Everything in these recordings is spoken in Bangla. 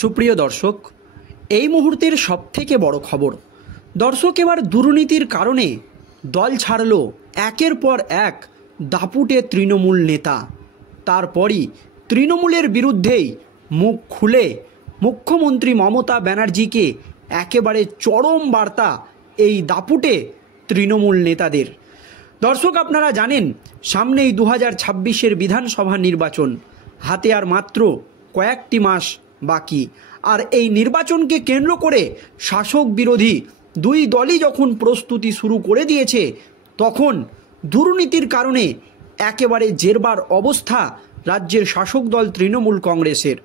সুপ্রিয় দর্শক, এই মুহূর্তের সবথেকে বড় খবর। দর্শক, এবার দুর্নীতির কারণে দল ছাড়ল একের পর এক দাপুটে তৃণমূল নেতা। তারপরই তৃণমূলের বিরুদ্ধেই মুখ খুলে মুখ্যমন্ত্রী মমতা ব্যানার্জিকে একেবারে চরম বার্তা এই দাপুটে তৃণমূল নেতাদের। দর্শক, আপনারা জানেন সামনেই 2026-এর বিধানসভা নির্বাচন, হাতে আর মাত্র কয়েকটি মাস বাকি। আর এই নির্বাচনকে কেন্দ্র করে শাসক বিরোধী দুই দলই যখন প্রস্তুতি শুরু করে দিয়েছে, তখন দুর্নীতির কারণে একেবারে জেরবার অবস্থা রাজ্যের শাসক দল তৃণমূল কংগ্রেসের।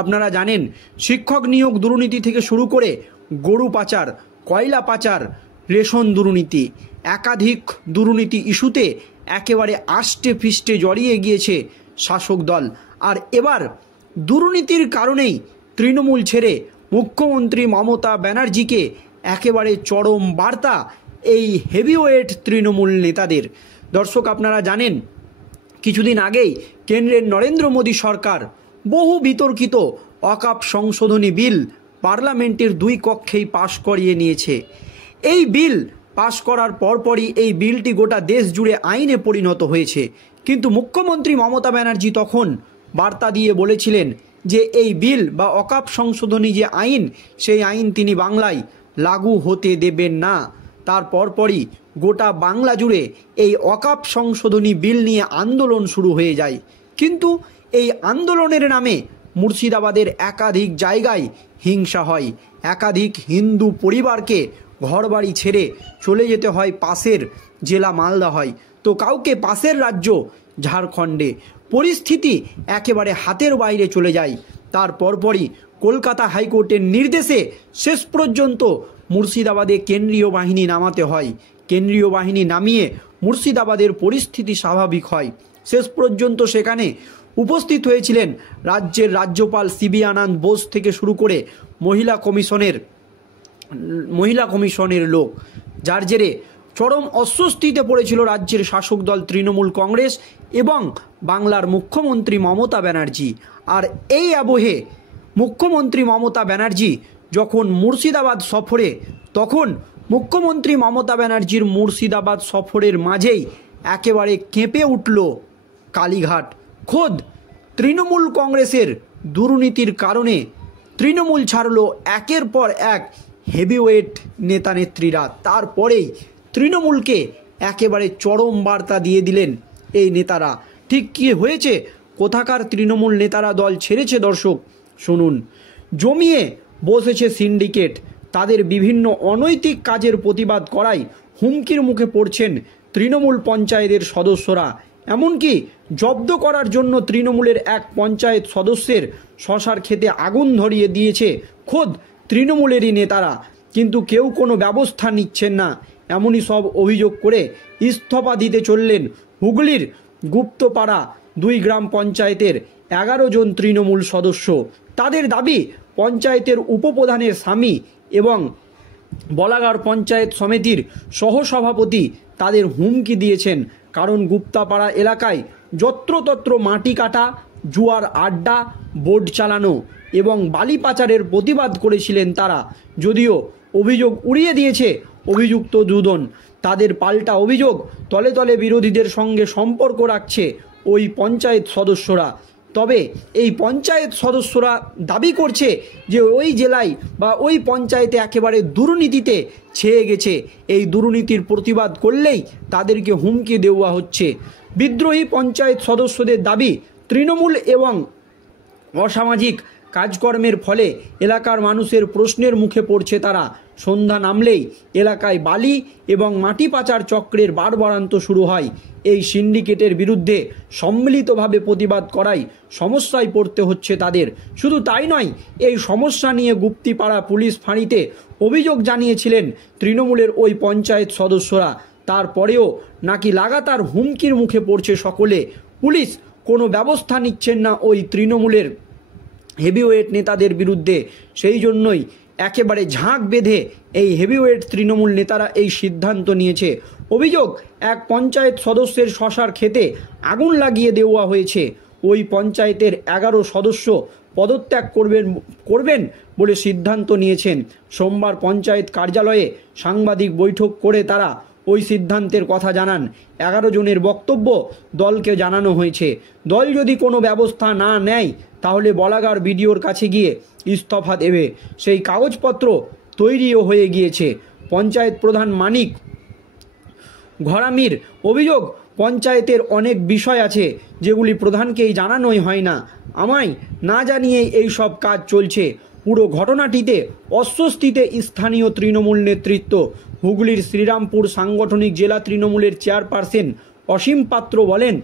আপনারা জানেন শিক্ষক নিয়োগ দুর্নীতি থেকে শুরু করে গরু পাচার, কয়লা পাচার, রেশন দুর্নীতি, একাধিক দুর্নীতি ইস্যুতে একেবারে আষ্টে ফিষ্টে জড়িয়ে গিয়েছে শাসক দল। আর এবার দুর্নীতির কারণেই তৃণমূল ছেড়ে মুখ্যমন্ত্রী মমতা ব্যানার্জিকে একেবারে চরম বার্তা এই হেভিওয়েট তৃণমূল নেতাদের। দর্শক, আপনারা জানেন কিছুদিন আগেই কেন্দ্রের নরেন্দ্র মোদী সরকার বহু বিতর্কিত ওয়াকফ সংশোধনী বিল পার্লামেন্টের দুই কক্ষেই পাশ করিয়ে নিয়েছে। এই বিল পাশ করার পরপরই এই বিলটি গোটা দেশ জুড়ে আইনে পরিণত হয়েছে। কিন্তু মুখ্যমন্ত্রী মমতা ব্যানার্জি তখন বার্তা দিয়ে বলেছিলেন যে এই বিল বা ওয়াকফ সংশোধনী যে আইন, সেই আইন তিনি বাংলায় লাগু হতে দেবেন না। তার পরপরই গোটা বাংলা জুড়ে এই ওয়াকফ সংশোধনী বিল নিয়ে আন্দোলন শুরু হয়ে যায়। কিন্তু এই আন্দোলনের নামে মুর্শিদাবাদের একাধিক জায়গায় হিংসা হয়, একাধিক হিন্দু পরিবারকে ঘরবাড়ি ছেড়ে চলে যেতে হয় পাশের জেলা মালদা হয়, তো কাউকে পাশের রাজ্য ঝাড়খণ্ডে। পরিস্থিতি একেবারে হাতের বাইরে চলে যায়। তার পরপরই কলকাতা হাইকোর্টের নির্দেশে শেষ পর্যন্ত মুর্শিদাবাদে কেন্দ্রীয় বাহিনী নামাতে হয়। কেন্দ্রীয় বাহিনী নামিয়ে মুর্শিদাবাদের পরিস্থিতি স্বাভাবিক হয়। শেষ পর্যন্ত সেখানে উপস্থিত হয়েছিলেন রাজ্যের রাজ্যপাল সিবি আনন্দ বোস থেকে শুরু করে মহিলা কমিশনের লোক, যার জেরে চরম অস্বস্তিতে পড়েছিল রাজ্যের শাসক দল তৃণমূল কংগ্রেস এবং বাংলার মুখ্যমন্ত্রী মমতা ব্যানার্জি। আর এই আবহে মুখ্যমন্ত্রী মমতা ব্যানার্জি যখন মুর্শিদাবাদ সফরে, তখন মুখ্যমন্ত্রী মমতা ব্যানার্জির মুর্শিদাবাদ সফরের মাঝেই একেবারে কেঁপে উঠল কালীঘাট। খোদ তৃণমূল কংগ্রেসের দুর্নীতির কারণে তৃণমূল ছাড়ল একের পর এক হেভিওয়েট নেতা নেত্রীরা। তারপরেই তৃণমূলকে একেবারে চরম বার্তা দিয়ে দিলেন এই নেতারা। ঠিক কী হয়েছে, কোথাকার তৃণমূল নেতারা দল ছেড়েছে দর্শক শুনুন। জমিয়ে বসেছে সিন্ডিকেট, তাদের বিভিন্ন অনৈতিক কাজের প্রতিবাদ করায় হুমকির মুখে পড়ছেন তৃণমূল পঞ্চায়েতের সদস্যরা। এমনকি জব্দ করার জন্য তৃণমূলের এক পঞ্চায়েত সদস্যের শশার ক্ষেতে আগুন ধরিয়ে দিয়েছে খোদ তৃণমূলেরই নেতারা, কিন্তু কেউ কোনো ব্যবস্থা নিচ্ছেন না। এমনই সব অভিযোগ করে ইস্তফা দিতে চললেন হুগলির গুপ্তপাড়া 2 গ্রাম পঞ্চায়েতের 11 জন তৃণমূল সদস্য। তাদের দাবি, পঞ্চায়েতের উপপ্রধানের স্বামী এবং বলাগার পঞ্চায়েত সমিতির সহসভাপতি তাদের হুমকি দিয়েছেন। কারণ গুপ্তাপাড়া এলাকায় যত্রতত্র মাটি কাটা, জুয়ার আড্ডা, বোট চালানো এবং বালি পাচারের প্রতিবাদ করেছিলেন তারা। যদিও অভিযোগ উড়িয়ে দিয়েছে অভিযুক্ত দুজন, তাদের পাল্টা অভিযোগ তলে তলে বিরোধীদের সঙ্গে সম্পর্ক রাখছে ওই পঞ্চায়েত সদস্যরা। তবে এই পঞ্চায়েত সদস্যরা দাবি করছে যে ওই জেলায় বা ওই পঞ্চায়েতে একেবারে দুর্নীতিতে ছেয়ে গেছে। এই দুর্নীতির প্রতিবাদ করলেই তাদেরকে হুমকি দেওয়া হচ্ছে। বিদ্রোহী পঞ্চায়েত সদস্যদের দাবি, তৃণমূল এবং অসামাজিক কাজকর্মের ফলে এলাকার মানুষের প্রশ্নের মুখে পড়ছে তারা। সন্ধ্যা নামলেই এলাকায় বালি এবং মাটি পাচার চক্রের বাড়বাড়ন্ত শুরু হয়। এই সিন্ডিকেটের বিরুদ্ধে সম্মিলিতভাবে প্রতিবাদ করায় সমস্যায় পড়তে হচ্ছে তাদের। শুধু তাই নয়, এই সমস্যা নিয়ে গুপ্তিপাড়া পুলিশ ফাঁড়িতে অভিযোগ জানিয়েছিলেন তৃণমূলের ওই পঞ্চায়েত সদস্যরা। তারপরেও নাকি লাগাতার হুমকির মুখে পড়ছে সকলে। পুলিশ কোনো ব্যবস্থা নিচ্ছেন না ওই তৃণমূলের হেভিওয়েট নেতাদের বিরুদ্ধে। সেই জন্যই একেবারে ঝাঁক বেঁধে এই হেভিওয়েট তৃণমূল নেতারা এই সিদ্ধান্ত নিয়েছে। অভিযোগ, এক পঞ্চায়েত সদস্যের শশার ক্ষেতে আগুন লাগিয়ে দেওয়া হয়েছে। ওই পঞ্চায়েতের 11 সদস্য পদত্যাগ করবেন বলে সিদ্ধান্ত নিয়েছেন। সোমবার পঞ্চায়েত কার্যালয়ে সাংবাদিক বৈঠক করে তারা ওই সিদ্ধান্তের কথা জানান। 11 জনের বক্তব্য দলকে জানানো হয়েছে। দল যদি কোনো ব্যবস্থা না নেয় তাহলে বলাগার বিডিওর কাছে গিয়ে ইস্তফা দেবে। সেই কাগজপত্র তৈরিও হয়ে গিয়েছে। পঞ্চায়েত প্রধান মানিক ঘরামির অভিযোগ, পঞ্চায়েতের অনেক বিষয় আছে যেগুলি প্রধানকেই জানানোই হয় না, আমায় না জানিয়েই এই সব কাজ চলছে। পুরো ঘটনাটিতে অস্বস্তিতে স্থানীয় তৃণমূল নেতৃত্ব। হুগলির শ্রীরামপুর সাংগঠনিক জেলা তৃণমূলের চেয়ারপারসন অসীম পাত্র বলেন,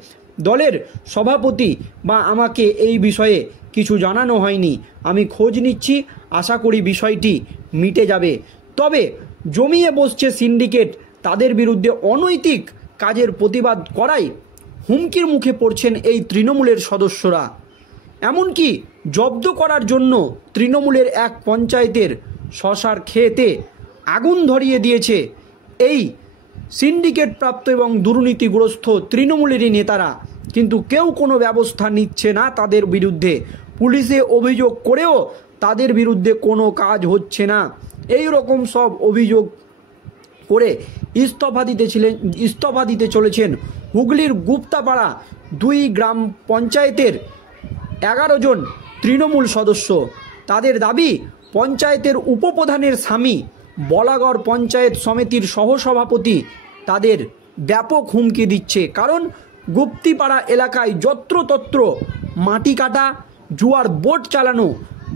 দলের সভাপতি বা আমাকে এই বিষয়ে কিছু জানানো হয়নি। আমি খোঁজ নিচ্ছি, আশা করি বিষয়টি মিটে যাবে। তবে জমিয়ে বসছে সিন্ডিকেট, তাদের বিরুদ্ধে অনৈতিক কাজের প্রতিবাদ করায় হুমকির মুখে পড়ছেন এই তৃণমূলের সদস্যরা। এমনকি জব্দ করার জন্য তৃণমূলের এক পঞ্চায়েতের শশার ক্ষেতে আগুন ধরিয়ে দিয়েছে এই সিন্ডিকেট প্রাপ্ত এবং দুর্নীতিগ্রস্ত তৃণমূলেরই নেতারা, কিন্তু কেউ কোনো ব্যবস্থা নিচ্ছে না তাদের বিরুদ্ধে। পুলিশে অভিযোগ করেও তাদের বিরুদ্ধে কোনো কাজ হচ্ছে না। এই রকম সব অভিযোগ করে ইস্তফা দিতে চলেছেন হুগলির গুপ্তাপাড়া 2 গ্রাম পঞ্চায়েতের 11 জন তৃণমূল সদস্য। তাদের দাবি, পঞ্চায়েতের উপপ্রধানের স্বামী বলাগড় পঞ্চায়েত সমিতির সহসভাপতি তাদের ব্যাপক হুমকি দিচ্ছে। কারণ গুপ্তিপাড়া এলাকায় যত্রতত্র মাটি কাটা, জুয়ার বোট চালানো,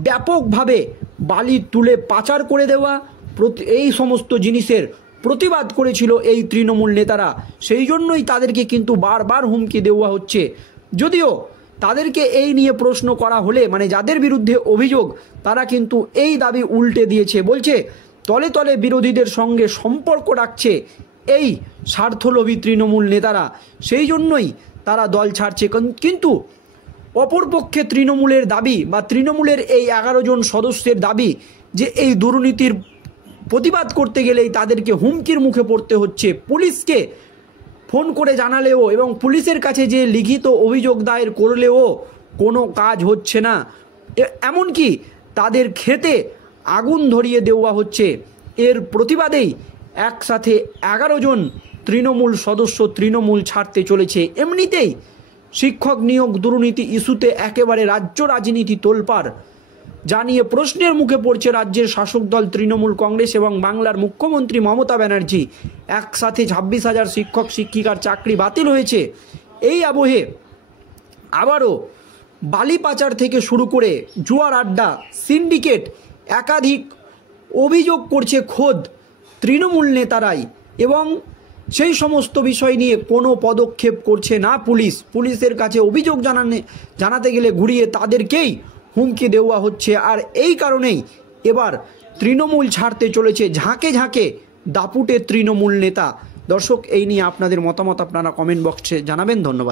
ব্যাপকভাবে বালি তুলে পাচার করে দেওয়া, এই সমস্ত জিনিসের প্রতিবাদ করেছিল এই তৃণমূল নেতারা। সেই জন্যই তাদেরকে কিন্তু বারবার হুমকি দেওয়া হচ্ছে। যদিও তাদেরকে এই নিয়ে প্রশ্ন করা হলে, মানে যাদের বিরুদ্ধে অভিযোগ, তারা কিন্তু এই দাবি উল্টে দিয়েছে। বলছে তলে তলে বিরোধীদের সঙ্গে সম্পর্ক রাখছে এই স্বার্থলোভী তৃণমূল নেতারা, সেই জন্যই তারা দল ছাড়ছে। কিন্তু অপরপক্ষে তৃণমূলের দাবি বা তৃণমূলের এই 11 জন সদস্যের দাবি যে এই দুর্নীতির প্রতিবাদ করতে গেলেই তাদেরকে হুমকির মুখে পড়তে হচ্ছে। পুলিশকে ফোন করে জানালেও এবং পুলিশের কাছে যে লিখিত অভিযোগ দায়ের করলেও কোনো কাজ হচ্ছে না। এমনকি তাদের ক্ষেতে আগুন ধরিয়ে দেওয়া হচ্ছে। এর প্রতিবাদেই একসাথে 11 জন তৃণমূল সদস্য তৃণমূল ছাড়তে চলেছে। এমনিতেই শিক্ষক নিয়োগ দুর্নীতি ইস্যুতে একেবারে রাজ্য রাজনীতি তোলপাড়, জানিয়ে প্রশ্নের মুখে পড়ছে রাজ্যের শাসক দল তৃণমূল কংগ্রেস এবং বাংলার মুখ্যমন্ত্রী মমতা ব্যানার্জি। একসাথে 26,000 শিক্ষক শিক্ষিকার চাকরি বাতিল হয়েছে। এই আবহে আবারও বালি পাচার থেকে শুরু করে জুয়ার আড্ডা, সিন্ডিকেট, একাধিক অভিযোগ করছে খোদ তৃণমূল নেতারাই, এবং সেই সমস্ত বিষয় নিয়ে কোনো পদক্ষেপ করছে না পুলিশ। পুলিশের কাছে অভিযোগ জানাতে গেলে ঘুরিয়ে তাদেরকেই হুমকি দেওয়া হচ্ছে। আর এই কারণেই এবার তৃণমূল ছাড়তে চলেছে ঝাঁকে ঝাঁকে দাপুটে তৃণমূল নেতা। দর্শক, এই নিয়ে আপনাদের মতামত আপনারা কমেন্ট বক্সে জানাবেন। ধন্যবাদ।